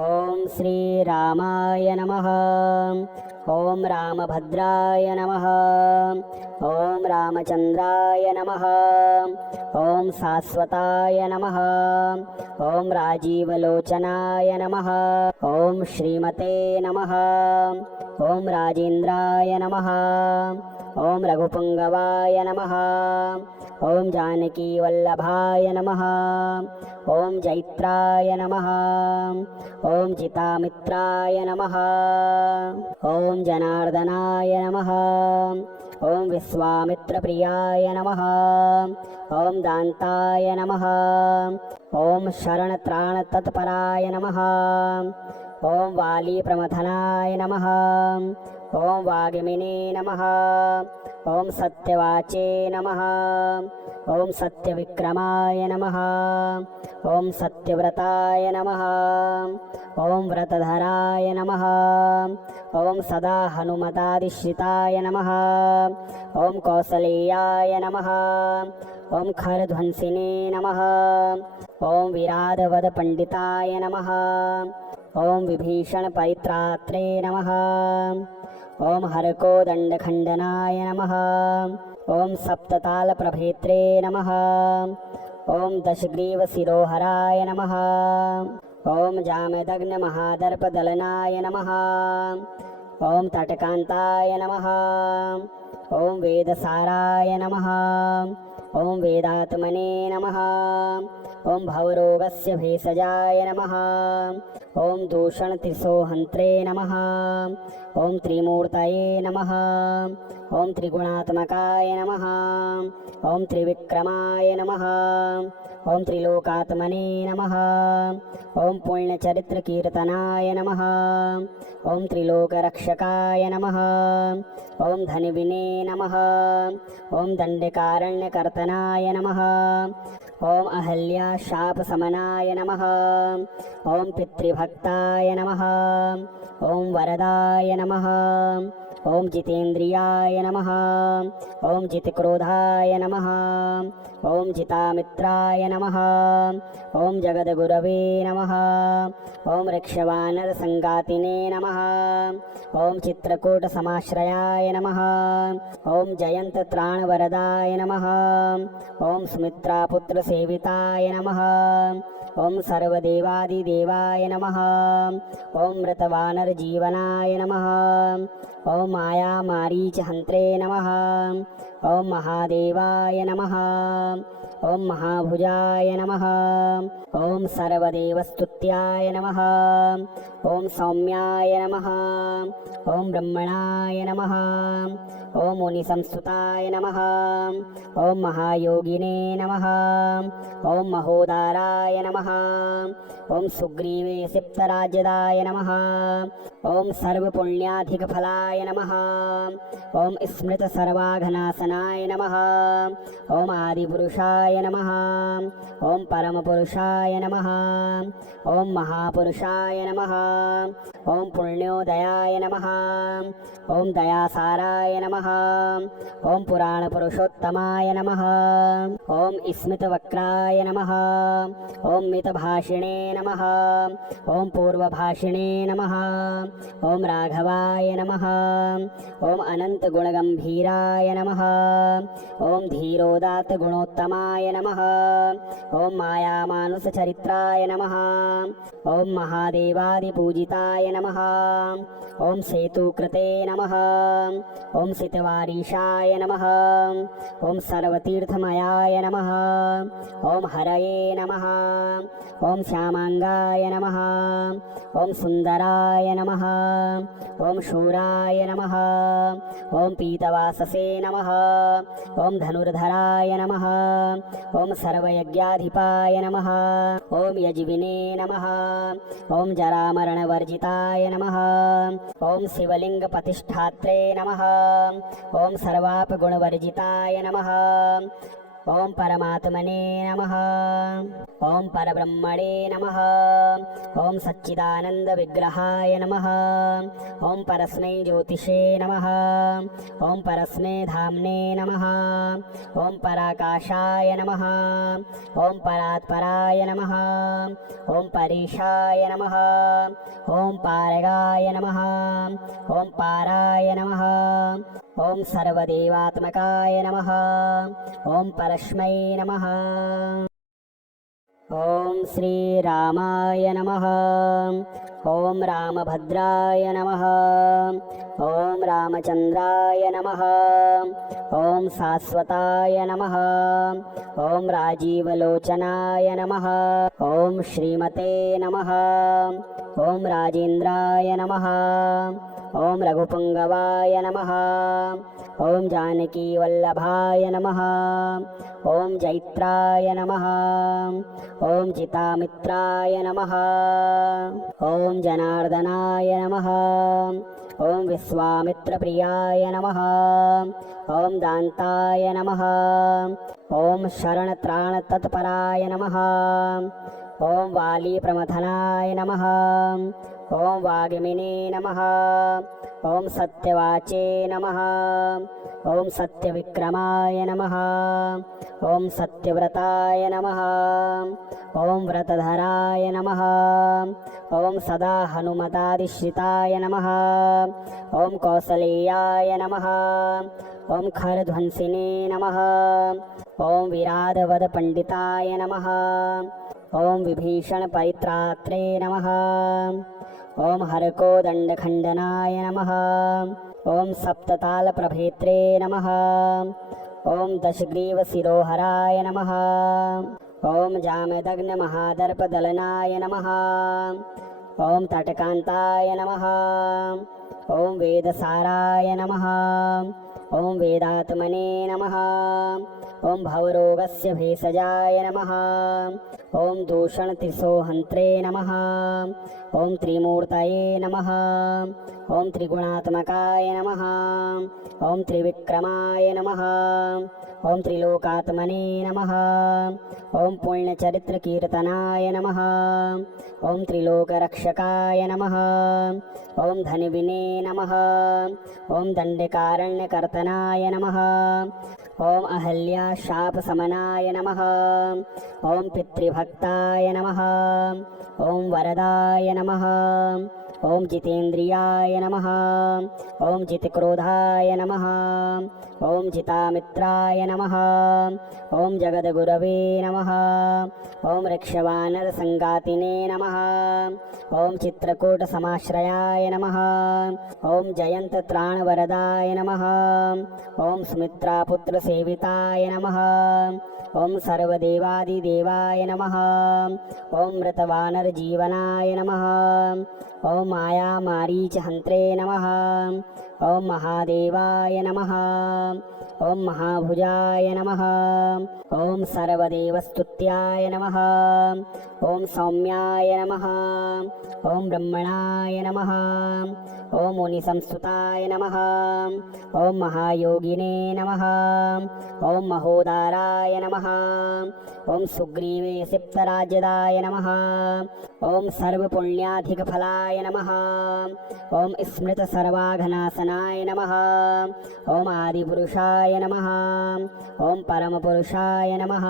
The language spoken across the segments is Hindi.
ఓం శ్రీరామాయ నమః. ఓం రామభద్రాయ నమః. ఓం రామచంద్రాయ నమః. ఓం శాశ్వతాయ నమః. ఓం రాజీవలోచనాయ నమః. ఓం శ్రీమతే నమః. ఓం రాజేంద్రాయ నమః. ఓం రఘుపుంగవాయ నమః. ఓం జానకీవల్లభాయ నమః. ఓం జైత్రాయ నమః. ఓం చితామిత్రాయ నమః. ఓం జనార్దనాయ నమః. ఓం విశ్వామిత్రప్రియాయ నమః. ఓం దాంతాయ నమః. ఓం శరణత్రాణతత్పరాయ నమః. ఓం వాలీప్రమథనాయ నమః. ఓం వాగిమినే నమః. ఓం సత్యవాచే నమః. ఓం సత్యవిక్రమాయ నమః. ఓం సత్యవ్రతాయ నమః. ఓం వ్రతధరాయ నమః. ఓం సదా హనుమతాదిశ్రితాయ నమః. ఓం కౌసలేయాయ నమః. ఓం ఖరధ్వంసినే నమః. ఓం విరాధవద పండితాయ నమః. ఓం విభీషణ పరిత్రాత్రే నమః. ఓం హరకోదండఖండనాయ నమః. ఓం సప్తతాళ ప్రభేత్రే నమః. ఓం దశగ్రీవ శిరోహరాయ నమః. ఓం జామదగ్న మహాదర్పదలనాయ నమః. ఓం తటకాంతాయ నమః. ఓం వేదసారాయ నమః. ఓం వేదాత్మనే నమః. ఓం భవరోగస్య భేషజాయ నమః. ఓం దూషణత్రిసోహంత్రే నమః. ఓం త్రిమూర్తయే నమః. ఓం త్రిగుణాత్మకాయ నమః. ఓం త్రివిక్రమాయ నమః. ఓం త్రిలోకాత్మనే నమః. ఓం పుణ్యచరిత్రకీర్తనాయ నమః. ఓం త్రిలోకరక్షకాయ నమః. ఓం ధనివినే నమః. ఓం దండకారణ్యకర్తనాయ నమః. ఓం అహల్యా శాపశమనాయ నమః. ఓం పితృభక్తాయ నమః. ఓం వరదాయ నమః. ఓం జితేంద్రియాయ నమః. ఓం జితక్రోధాయ నమః. ఓం జితామిత్రాయ నమః. ఓం జగద్గురవే నమః. ఓం రక్షవానరసంగాతినే నమః. ఓం చిత్రకూటసమాశ్రయాయ నమః. ఓం జయంతత్రాణవరదాయ నమః. ఓం సుమిత్రాపుత్రసేవితాయ నమః. ఓం సర్వదేవాదిదేవాయ నమః. ఓం మృతవానరజీవనాయ నమః. ఓం మాయామారీచహంత్రే నమః. ఓం మహాదేవాయ నమః. ఓం మహాభుజాయ నమః. ఓం సర్వదేవస్తుత్యాయ నమః. ఓం సౌమ్యాయ నమః. ఓం బ్రహ్మణాయ నమః. ఓం మునిసంస్తుతాయ నమః. ఓం మహాయోగినే నమః. ఓం మహోదారాయ నమః. ఓం సుగ్రీవే సిప్తరాజ్యదాయ నమః. ఓం సర్వపుణ్యాధికఫలాయ నమః. ఓం స్మృతసర్వాఘనాశనాయ నమః. ఓం ఆదిపురుషాయ నమః. ఓం పరమపురుషాయ నమః. ఓం మహాపురుషాయ నమః. ఓం పుణ్యోదయాయ నమః. ఓం దయాసారాయ నమః. ఓం పురాణపురుషోత్తమాయ నమః. ఓం స్మితవక్రాయ నమః. ఓం మితభాషిణే నమః. ఓం పూర్వభాషిణే నమః. ఓం రాఘవాయ నమః. ఓం అనంతగుణగంభీరాయ నమః. ఓం ధీరోదాత్తగుణోత్తమాయ నమః. ఓం మాయామానుసచరిత్రాయ నమః. ఓం మహాదేవాదిపూజితాయ నమః. ఓం సేతుకృతే నమః. ఓం సితవారీషాయ నమః. ఓం సర్వతీర్థమయాయ నమః. ఓం హరయే నమః. ఓం శ్యామాంగాయ నమః. ఓం సుందరాయ నమః. ఓం శూరాయ నమః. ఓం పీతవాససే నమః. ఓం ధనుర్ధరాయ నమః. ఓం సర్వయజ్ఞాధిపాయ నమః. ఓం యజ్వినే నమః. ఓం జరామరణవర్జితాయ నమః. ఓం శివలింగప్రతిష్ఠాత్రే నమః. ఓం సర్వాపగుణవర్జితాయ నమః. ఓం పరమాత్మనే నమః. ఓం పరబ్రహ్మణే నమః. ఓం సచ్చిదానంద విగ్రహాయ నమః. ఓం పరస్మై జ్యోతిషే నమః. ఓం పరస్మై ధామ్నే నమః. ఓం పరాకాశాయ నమః. ఓం పరాత్పరాయ నమః. ఓం పరీషాయ నమః. ఓం పారగాయ నమః. ఓం పారాయ నమః. ఓం సర్వదేవాత్మకాయ నమః. ఓం పరస్మై నమః. ఓం శ్రీరామాయ నమః. ఓం రామభద్రాయ నమః. ఓం రామచంద్రాయ నమః. ఓం శాశ్వతాయ నమః. ఓం రాజీవలోచనాయ నమః. ఓం శ్రీమతే నమః. ఓం రాజేంద్రాయ నమః. ఓం రఘుపుంగవాయ నమః. ఓం జానకీవల్లభాయ నమః. ఓం జైత్రాయ నమః. ఓం చితామిత్రాయ నమః. ఓం జనార్దనాయ నమః. ఓం విశ్వామిత్రప్రియాయ నమః. ఓం దాంతాయ నమః. ఓం శరణత్రాణతత్పరాయ నమః. ఓం వాలీప్రమథనాయ నమః. ఓం వాగ్మినే నమః. ఓం సత్యవాచే నమః. ఓం సత్యవిక్రమాయ నమః. ఓం సత్యవ్రతాయ నమః. ఓం వ్రతధరాయ నమః. ఓం సదా హనుమతాదిశ్రితాయ నమః. ఓం కౌసలేయాయ నమః. ఓం ఖరధ్వంసినే నమః. ఓం విరాధవద పండితాయ నమః. ఓం విభీషణ పరిత్రాత్రే నమః. ఓం హరకోదండఖండనాయ నమః. ఓం సప్తతాళప్రభేత్రే నమః. ఓం దశగ్రీవశిరోహరాయ నమః. ఓం జామదగ్నమహాదర్పదలనాయ నమః. ఓం తటకాంతాయ నమః. ఓం వేదసారాయ నమః. ఓం వేదాత్మనే నమః. ఓం భవరోగస్య భేషజాయ నమః. ఓం దూషణత్రిసోహంత్రే నమః. ఓం త్రిమూర్తయే నమః. ఓం త్రిగుణాత్మకాయ నమః. ఓం త్రివిక్రమాయ నమః. ఓం త్రిలోకాత్మనే నమః. ఓం పుణ్యచరిత్రకీర్తనాయ నమః. ఓం త్రిలోకరక్షకాయ నమః. ఓం ధనివినే నమః. ఓం దండకారణ్యకర్తనాయ నమః. ఓం అహల్యా శాపశమనాయ నమః. ఓం పితృభక్తాయ నమః. ఓం వరదాయ నమః. ఓం జితేంద్రియాయ నమః. ఓం జితక్రోధాయ నమః. ఓం జితామిత్రాయ నమః. ఓం జగద్గురవే నమః. ఓం రిక్షవానరసంగాతినే నమః. ఓం చిత్రకూటసమాశ్రయాయ నమః. ఓం జయంతత్రాణవరదాయ నమః. ఓం సుమిత్రాపుత్రసేవితాయ నమః. ఓం సర్వదేవాదిదేవాయ నమః. ఓం మృతవానరజీవనాయ నమః. ఓం మాయామారీచహంత్రే నమః. ఓం మహాదేవాయ నమః. ఓం మహాభుజాయ నమః. ఓం సర్వదేవస్తుత్యాయ నమః. ఓం సౌమ్యాయ నమః. ఓం బ్రహ్మణాయ నమః. ఓం మునిసంస్తుతాయ నమః. ఓం మహాయోగినే నమః. ఓం మహోదారాయ నమః. ఓం సుగ్రీవే సిప్తరాజ్యదాయ నమః. ఓం సర్వపుణ్యాధికఫలాయ నమః. ఓం స్మృతసర్వాఘనాశనాయ నమః. ఓం ఆదిపురుషాయ నమః. ఓం పరమపురుషాయ నమః.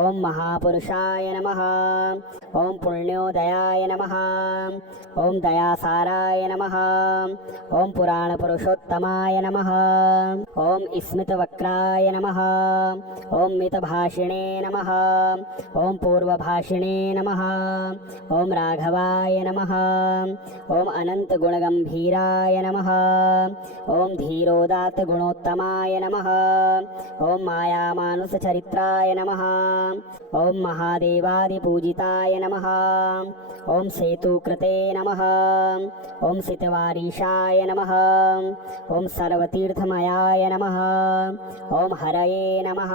ఓం మహాపురుషాయ నమః. ఓం పుణ్యోదయాయ నమః. ఓం దయాసారాయ నమః. ఓం పురాణపురుషోత్తమాయ నమః. ఓం స్మితవక్రాయ నమః. ఓం మితభాషిణే నమః. ఓం పూర్వభాషిణే నమః. ఓం రాఘవాయ నమః. ఓం అనంతగుణగంభీరాయ నమః. ఓం ధీరోదాత్తగుణోత్తమాయ నమః. ఓం మాయామానుసచరిత్రాయ నమః. ఓం మహాదేవాదిపూజితాయ नमः। ॐ सेतुकृते नमः। ॐ सितवारीशाय नमः। ॐ सर्वतीर्थमयाय नमः। ॐ हरये नमः।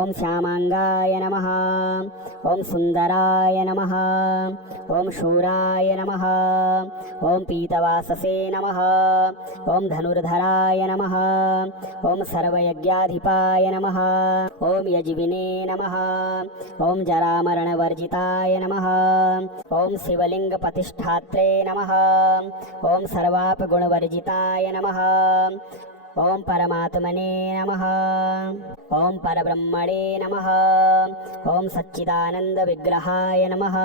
ॐ श्यामाङ्गाय नमः। ॐ सुन्दराय नमः। ॐ शूराय नमः। ॐ पीतवाससे नमः। ॐ धनुर्धराय नमः। ॐ सर्वयज्ञाधिपाय नमः। ॐ यज्विने नमः। ॐ जरामरणवर्जिताय नमः। ॐ शिवलिङ्गप्रतिष्ठात्रे नमः। ॐ सर्वापगुणवर्जिताय नमः। ॐ परमात्मने नमः। ॐ परब्रह्मणे नमः। ॐ सच्चिदानन्दविग्रहाय नमः।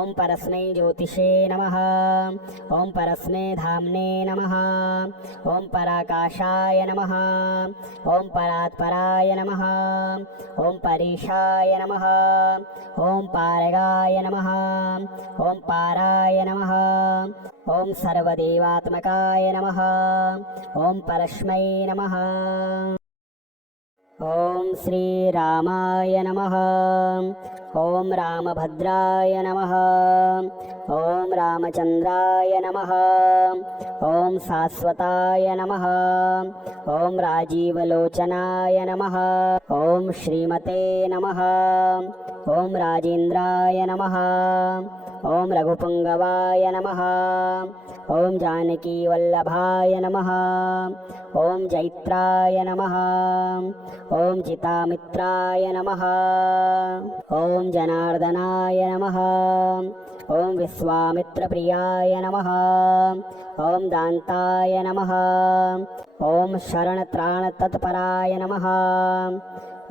ॐ परस्मै ज्योतिषे नमः। ॐ परस्मै धाम्ने नमः। ॐ पराकाशाय नमः। ॐ परात्पराय नमः। ॐ परेशाय नमः। ॐ पारगाय नमः। ॐ पाराय नमः। ॐ सर्वदेवात्मकाय नमः। ॐ परस्मै नमः। ॐ श्रीरामाय नमः। ॐ रामभद्राय नमः। ॐ रामचन्द्राय नमः। ॐ शाश्वताय नमः। ॐ राजीवलोचनाय नमः। ॐ श्रीमते नमः। ॐ राजेन्द्राय नमः। ॐ रघुपुङ्गवाय नमः। ॐ जानकीवल्लभाय नमः। ॐ जैत्राय नमः। ॐ चितामित्राय नमः। ॐ जनार्दनाय नमः। ॐ विश्वामित्रप्रियाय नमः। ॐ दान्ताय नमः। ॐ शरणत्राणतत्पराय नमः।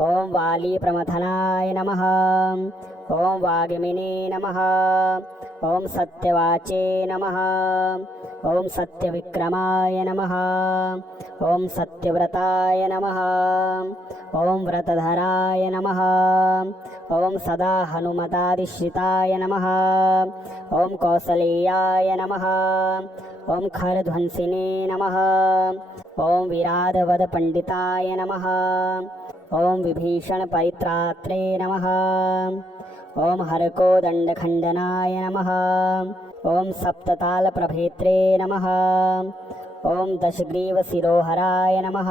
ॐ वालीप्रमथनाय नमः। ॐ वाग्मिने नमः। ॐ सत्यवाचे नमः। ॐ सत्यविक्रमाय नमः। ॐ सत्यव्रताय नमः। ॐ व्रतधराय नमः। ॐ सदा हनुमतादिश्रिताय नमः। ॐ कौसलेयाय नमः। ॐ खरध्वंसिने नमः। ॐ विराधवदपण्डिताय नमः। ॐ विभीषणपरित्रात्रे नमः। ॐ हरकोदण्डखण्डनाय नमः। ॐ सप्ततालप्रभेत्रे नमः। ॐ दशग्रीवशिरोहराय नमः।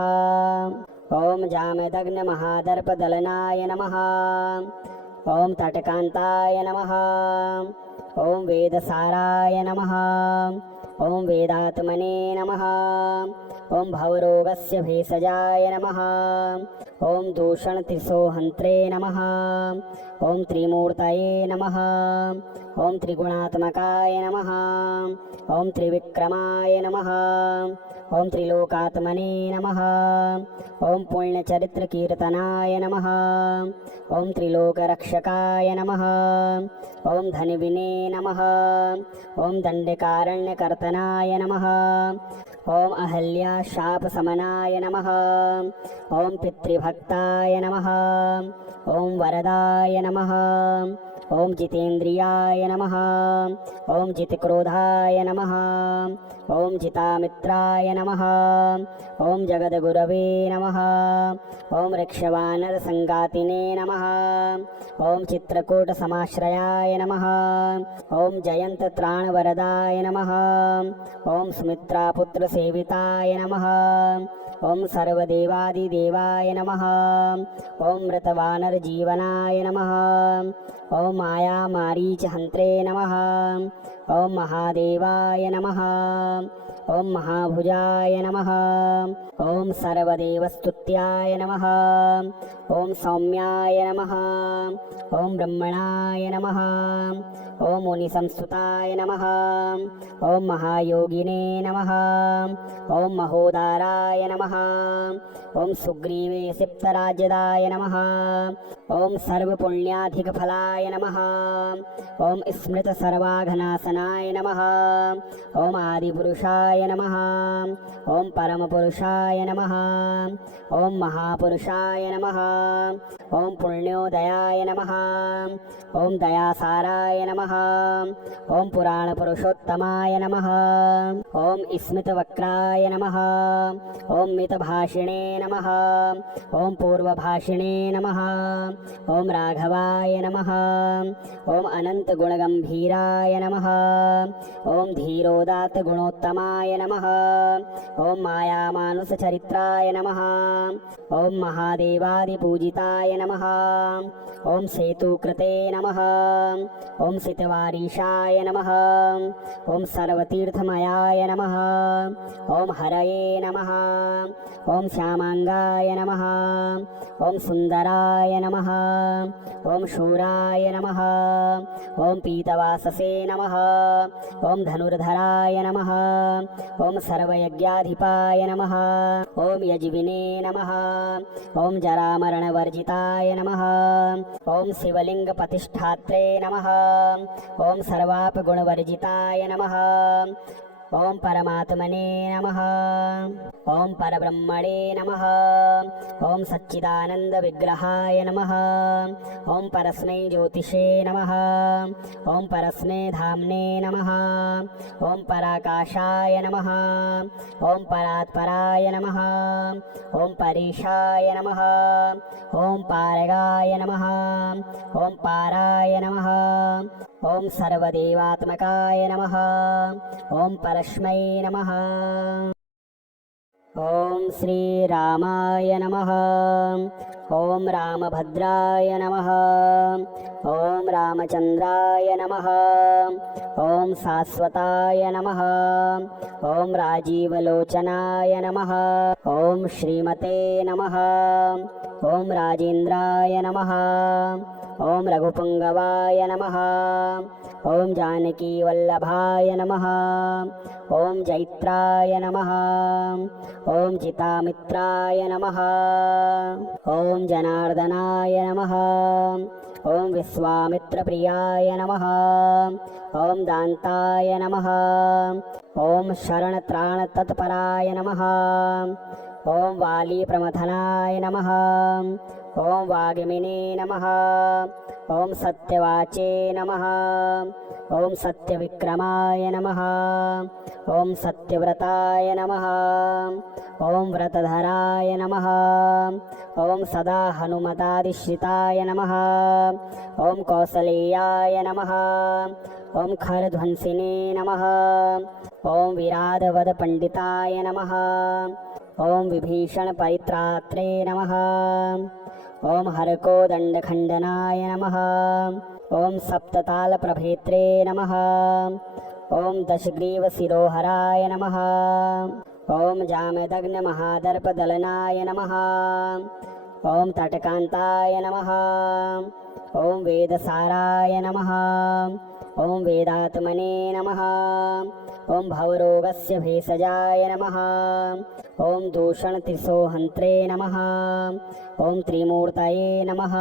ॐ जामदग्नमहादर्पदलनाय नमः। ॐ तटकान्ताय नमः। ॐ वेदसाराय नमः। ॐ वेदात्मने नमः। ॐ भवरोगस्य भेषजाय नमः। ॐ दूषणत्रिसोहन्त्रे नमः। ॐ त्रिमूर्तये नमः। ॐ त्रिगुणात्मकाय नमः। ॐ त्रिविक्रमाय नमः। ॐ त्रिलोकात्मने नमः। ॐ पुण्यचरित्रकीर्तनाय नमः। ॐ त्रिलोकरक्षकाय नमः। ॐ धन्विने नमः। ॐ दण्डकारण्यकर्तनाय नमः। ॐ अहल्याशापशमनाय नमः। ॐ पितृभक्ताय नमः। ॐ वरदाय नमः। ॐ जितेन्द्रियाय नमः। ॐ जितक्रोधाय नमः। ॐ जितामित्राय नमः। ॐ जगद्गुरवे नमः। ॐ ऋक्षवानरसङ्गातिने नमः। ॐ चित्रकूटसमाश्रयाय नमः। ॐ जयन्तत्राणवरदाय नमः। ॐ सुमित्रापुत्रसेविताय नमः। ॐ सर्वदेवादिदेवाय नमः। ॐ मृतवानरजीवनाय नमः। ॐ मायामारीचहन्त्रे नमः। ॐ महादेवाय नमः। ॐ महाभुजाय नमः। ॐ सर्वदेवस्तुत्याय नमः। ॐ सौम्याय नमः। ॐ ब्रह्मणाय नमः। ॐ मुनिसंस्तुताय नमः। ॐ महायोगिने नमः। ॐ महोदाराय नमः। ॐ सुग्रीवे सिप्तराज्यदाय नमः। ॐ सर्वपुण्याधिकफलाय नमः। ॐ स्मृतसर्वाघनाशनाय नमः। ॐ आदिपुरुषाय नमः। ॐ परमपुरुषाय नमः। ॐ महापुरुषाय नमः। ॐ पुण्योदयाय नमः। ॐ दयासाराय नमः। ॐ पुराणपुरुषोत्तमाय नमः। ॐ स्मितवक्राय नमः। ॐ मितभाषिणे नमः। ॐ पूर्वभाषिणे नमः। ॐ राघवाय नमः। ॐ अनन्तगुणगम्भीराय नमः। ॐ धीरोदात्तगुणोत्तमाय नमः। ॐ मायामानुषचरित्राय नमः। ॐ महादेवादिपूजिताय नमः। ॐ सेतुकृते नमः। ॐ सितवारीशाय नमः। ॐ सर्वतीर्थमयाय नमः। ॐ हरये नमः। ॐ श्यामाङ्गाय नमः। ॐ सुन्दराय नमः। ॐ शूराय नमः। ॐ पीतवाससे नमः। ॐ धनुर्धराय नमः। ॐ सर्वयज्ञाधिपाय नमः। ॐ यज्विने नमः। ॐ जरामरणवर्जिताय नमः। ॐ शिवलिङ्गप्रतिष्ठात्रे नमः। ॐ सर्वापगुणवर्जिताय नमः। ॐ परमात्मने नमः। ॐ परब्रह्मणे नमः। ॐ सच्चिदानन्दविग्रहाय नमः। ॐ परस्मै ज्योतिषे नमः। ॐ परस्मै धाम्ने नमः। ॐ पराकाशाय नमः। ॐ परात्पराय नमः। ॐ परेशाय नमः। ॐ पारगाय नमः। ॐ पाराय नमः। ॐ सर्वदेवात्मकाय नमः। ॐ परस्मै नमः। ॐ श्रीरामाय नमः। ॐ रामभद्राय नमः। ॐ रामचन्द्राय नमः। ॐ शाश्वताय नमः। ॐ राजीवलोचनाय नमः। ॐ श्रीमते नमः। ॐ राजेन्द्राय नमः। ॐ रघुपुङ्गवाय नमः। ॐ जानकीवल्लभाय नमः। ॐ जैत्राय नमः। ॐ चितामित्राय नमः। ॐ जनार्दनाय नमः। ॐ विश्वामित्रप्रियाय नमः। ॐ दान्ताय नमः। ॐ शरणत्राणतत्पराय नमः। ॐ वालीप्रमथनाय नमः। ॐ वाग्मिने नमः। ॐ सत्यवाचे नमः। ॐ सत्यविक्रमाय नमः। ॐ सत्यव्रताय नमः। ॐ व्रतधराय नमः। ॐ सदा हनुमतादिश्रिताय नमः। ॐ कौसलेयाय नमः। ॐ खरध्वंसिने नमः। ॐ विराधवदपण्डिताय नमः। ॐ विभीषणपरित्रात्रे नमः। ॐ हरकोदण्डखण्डनाय नमः। ॐ सप्ततालप्रभेत्रे नमः। ॐ दशग्रीवशिरोहराय नमः। ॐ जामदग्नमहादर्पदलनाय नमः। ॐ तटकान्ताय नमः। ॐ वेदसाराय नमः। ॐ वेदात्मने नमः। ॐ भवरोगस्य भेषजाय नमः। ॐ दूषणत्रिसोहन्त्रे नमः। ॐ त्रिमूर्तये नमः।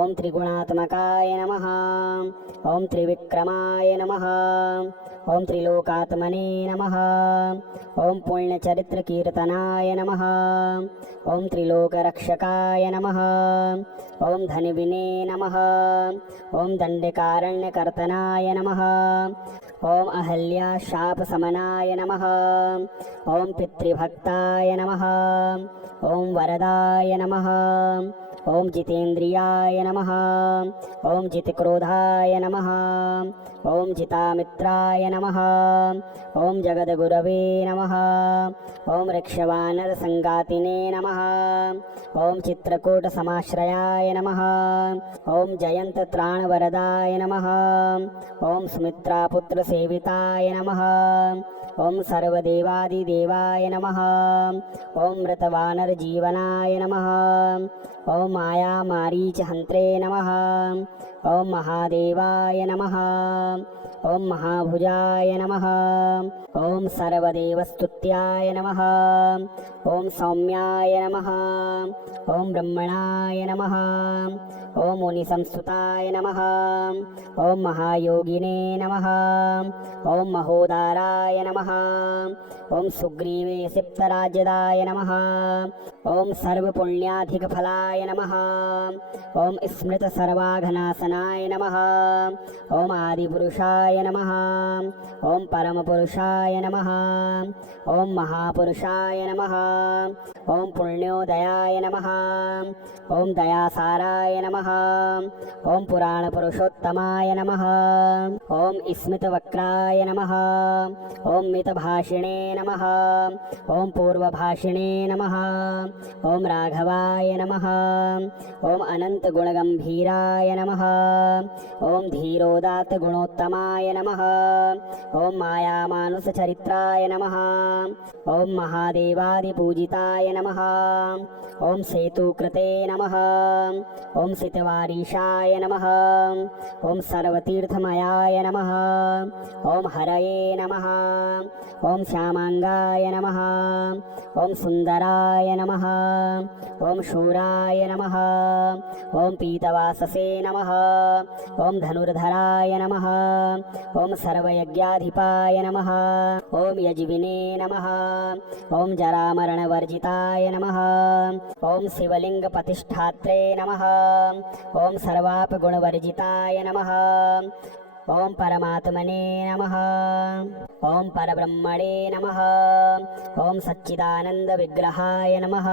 ॐ त्रिगुणात्मकाय नमः। ॐ त्रिविक्रमाय नमः। ॐ त्रिलोकात्मने नमः। ॐ पुण्यचरित्रकीर्तनाय नमः। ॐ त्रिलोकरक्षकाय नमः। ॐ धन्विने नमः। ॐ दण्डकारण्यकर्तनाय नमः। ॐ अहल्याशापशमनाय नमः। ॐ पितृभक्ताय नमः। ॐ वरदाय नमः। ॐ जितेन्द्रियाय नमः। ॐ जितक्रोधाय नमः। ॐ जितामित्राय नमः। ॐ जगद्गुरवे नमः। ॐ ऋक्षवानरसङ्गातिने नमः। ॐ चित्रकूटसमाश्रयाय नमः। ॐ जयन्तत्राणवरदाय नमः। ॐ सुमित्रापुत्रसेविताय नमः। ॐ सर्वदेवादिदेवाय नमः। ॐ मृतवानरजीवनाय नमः। ॐ मायामारीचहन्त्रे नमः। ॐ महादेवाय नमः। ॐ महाभुजाय नमः। ॐ सर्वदेवस्तुत्याय नमः। ॐ सौम्याय नमः। ॐ ब्रह्मणाय नमः। ॐ मुनिसंस्तुताय नमः। ॐ महायोगिने नमः। ॐ महोदाराय नमः। ॐ सुग्रीवे सिप्तराज्यदाय नमः। ओम सर्वपुण्याधिकफलाय नमः। ओम स्मृतसर्वाघनाशनाय नमः। ओम आदिपुरुषाय नमः। ओम परमपुरुषाय नमः। ओम महापुरुषाय नमः। ओम पुण्योदयाय नमः। ओम दयासाराय नमः। ओम पुराणपुरुषोत्तमाय नमः। ओम स्मितवक्राय नमः। ओम मितभाषिणे नमः। ओम पूर्वभाषिणे नमः। ओम राघवाय नमः। ओम अनन्तगुणगम्भीराय नमः। ओम धीरोदात्तगुणोत्तमाय नमः। ओम मायामानुषचरित्राय नमः। ओम महादेवादिपूजिताय नमः। ओम सेतुकृते नमः। ओम सितवारीशाय नमः। ओम सर्वतीर्थमयाय नमः। ओम हरये नमः। ओम श्यामांगाय नमः। ओम सुंदराय नमः। ओम शूराय नमः। ओम पीतवाससे नमः। ओम धनुर्धराय नमः। ओम सर्वयज्ञाधिपाय नमः। ओम यज्विने नमः। ओम जरामरणवर्जिताय नमः। ओम शिवलिंगप्रतिष्ठात्रे नमः। ओम सर्वापगुणवर्जिताय नमः। ओम परमात्मने नमः। ओम परब्रह्मणे नमः। ओम सच्चिदानंद विग्रहाय नमः।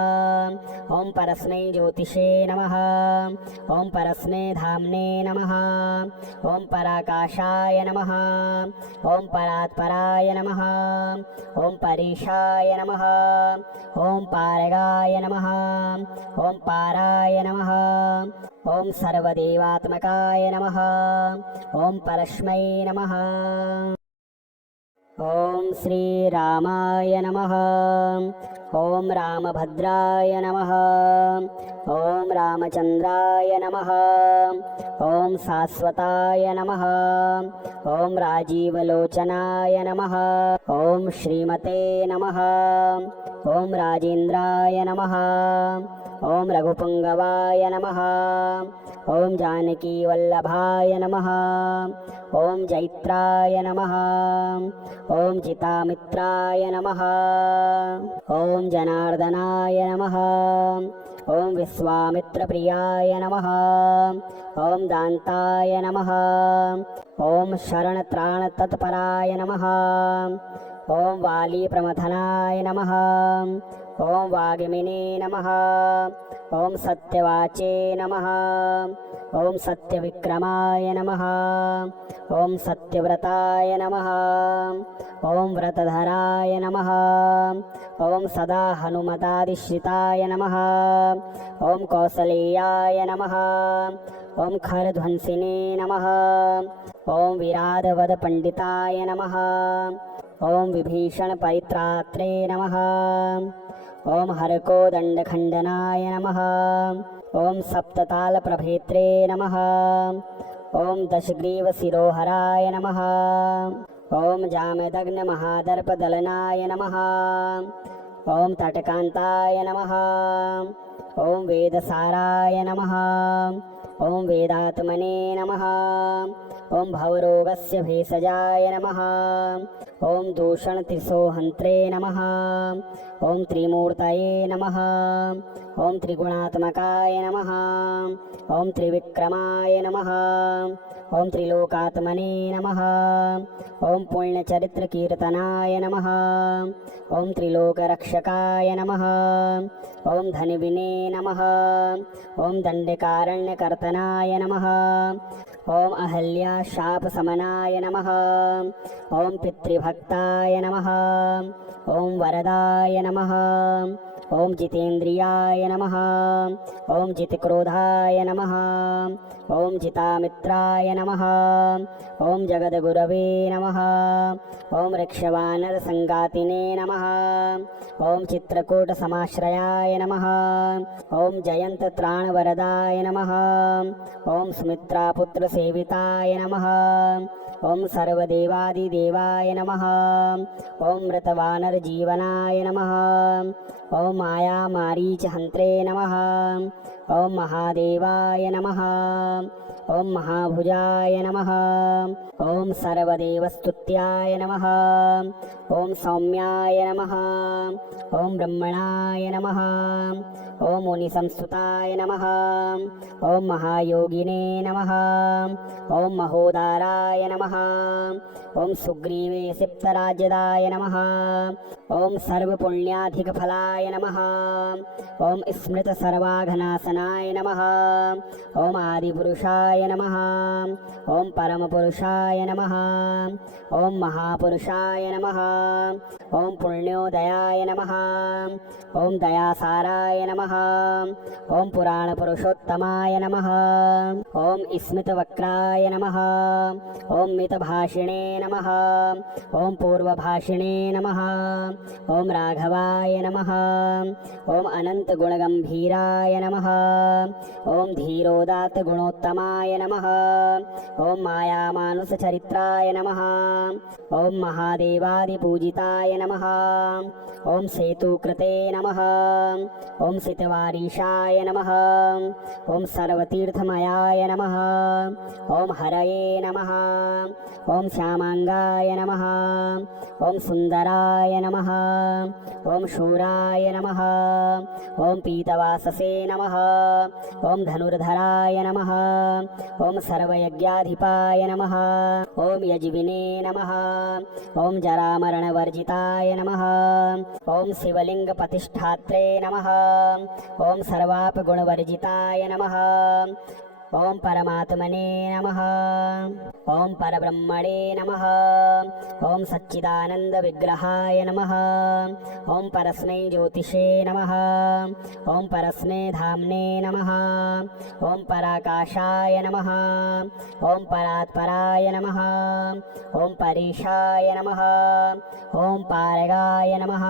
ओम परस्मै ज्योतिषे नमः। ओम परस्मै धाम्ने नमः। ओम पराकाशाय नमः। ओम परात्पराय नमः। ओम परेशाय नमः। ओम पारगाय नमः। ओम पाराय नमः। ओम सर्वदेवात्मकाय नमः। ओम परस्मै नमः। ओम श्री रामाय नमः। ओम रामभद्राय नमः। ओम रामचंद्राय नमः। ओम शाश्वताय नमः। ओम राजीवलोचनाय नमः। ओम श्रीमते नमः। ओम राजेन्द्राय नमः। ओम रघुपुंगवाय नमः। ओम जानकीवल्लभाय नमः। ओम जैत्राय नमः। ओम चितामित्राय नमः। ओम जनार्दनाय नमः। ओम विश्वामित्रप्रियाय नमः। ओम दान्ताय नमः। ओम शरणत्राणतत्पराय नमः। ओम वालीप्रमथनाय नमः। ओम वाग्मिने नमः। ओम सत्यवाचे नमः। ओम सत्यविक्रमाय नमः। ओम सत्यव्रताय नमः। ओम व्रतधराय नमः। ओम सदा हनुमतादिश्रिताय नमः। ओम कौसलेयाय नमः। ओम खरध्वंसिने नमः। ओम विराधवदपण्डिताय नमः। ओम विभीषण परित्रात्रे नमः। ओम हरकोदण्डखण्डनाय नमः। ओम सप्ततालप्रभेत्रे नमः। ओम दशग्रीवशिरोहराय नमः। ओम जामदग्नमहादर्पदलनाय नमः। ओम तटकान्ताय नमः। ओम वेदसाराय नमः। ओम वेदात्मने नमः। ओम भवरोगस्य भेषजाय नमः। ओम दूषणत्रिसोहन्त्रे नमः। ओम त्रिमूर्तये नमः। ओम त्रिगुणात्मकाय नमः। ओम त्रिविक्रमाय नमः। ओम त्रिलोकात्मने नमः। ओम पुण्यचरित्रकीर्तनाय नमः। ओम त्रिलोकरक्षकाय नमः। ओम धन्विने नमः। ओम दण्डकारण्यकर्तनाय नमः। ओम अहल्याशापशमनाय नमः। ओम पितृभक्ताय नमः। ओम वरदाय नमः। ओम जितेन्द्रियाय नमः। ओम जितक्रोधाय नमः। ओम जितामित्राय नमः। ओम जगद्गुरवे नमः। ओम ऋक्षवानरसङ्गातिने नमः। ओम चित्रकूटसमाश्रयाय नमः। ओम जयन्तत्राणवरदाय नमः। ओम सुमित्रापुत्रसेविताय नमः। ओम सर्वदेवादिदेवाय नमः। ओम मृतवानरजीवनाय नमः। ओम मायामारीचहन्त्रे नमः। ओम महादेवाय नमः। ओम महाभुजाय नमः। ओम ఓం సర్వదేవస్తుత్యాయ నమః. ఓం సౌమ్యాయ నమః. ఓం బ్రహ్మణాయ నమః. ఓం మునిసంస్తుతాయ నమః. ఓం మహాయోగినే నమః. ఓం మహోదారాయ నమః. ఓం సుగ్రీవే సిప్తరాజ్యదాయ నమః. ఓం సర్వపుణ్యాధికఫలాయ నమః. ఓం స్మృత సర్వాఘనాశనాయ నమః. ఓం ఆదిపురుషాయ నమః. ఓం పరమపురుషాయ నమః. ఓం మహాపురుషాయ నమః. ఓం పుణ్యోదయాయ నమః. ఓం దయాసారాయ నమః. ఓం పురాణపురుషోత్తమాయ నమః. ఓం స్మితవక్రాయ నమః. ఓం మితభాషిణే నమః. ఓం పూర్వభాషిణే నమః. ఓం రాఘవాయ నమః. ఓం అనంతగుణగంభీరాయ నమః. ఓం ధీరోదాత్తగుణోత్తమాయ నమః. ఓం మాయామానుసచరిత్రాయ నమః. ఓం మహాదేవాదిపూజితాయ నమః. ఓం సేతుకృతే నమః. ఓం సితవారీషాయ నమః. ఓం సర్వతీర్థమయాయ నమః. ఓం హరయే నమః. ఓం శ్యామాంగాయ నమః. ఓం సుందరాయ నమః. ఓం శూరాయ నమః. ఓం పీతవాససే నమః. ఓం ధనుర్ధరాయ నమః. ఓం సర్వయజ్ఞాధిపాయ నమః. ఓం యజ్వినే నమః. ఓం జరామరణవర్జితాయ నమః. ఓం శివలింగప్రతిష్ఠాత్రే నమః. ఓం సర్వాపగుణవర్జితాయ నమః. ఓం పరమాత్మనే నమః. ఓం పరబ్రహ్మణే నమః. ఓం సచ్చిదానంద విగ్రహాయ నమః. ఓం పరస్మై జ్యోతిషే నమః. ఓం పరస్మై ధామ్నే నమః. ఓం పరాకాశాయ నమః. ఓం పరాత్పరాయ నమః. ఓం పరీషాయ నమః. ఓం పారగాయ నమః.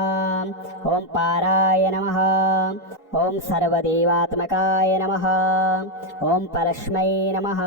ఓం పారాయ నమః. ఓం సర్వదేవాత్మకాయ నమః. ఓం పరస్మై నమః.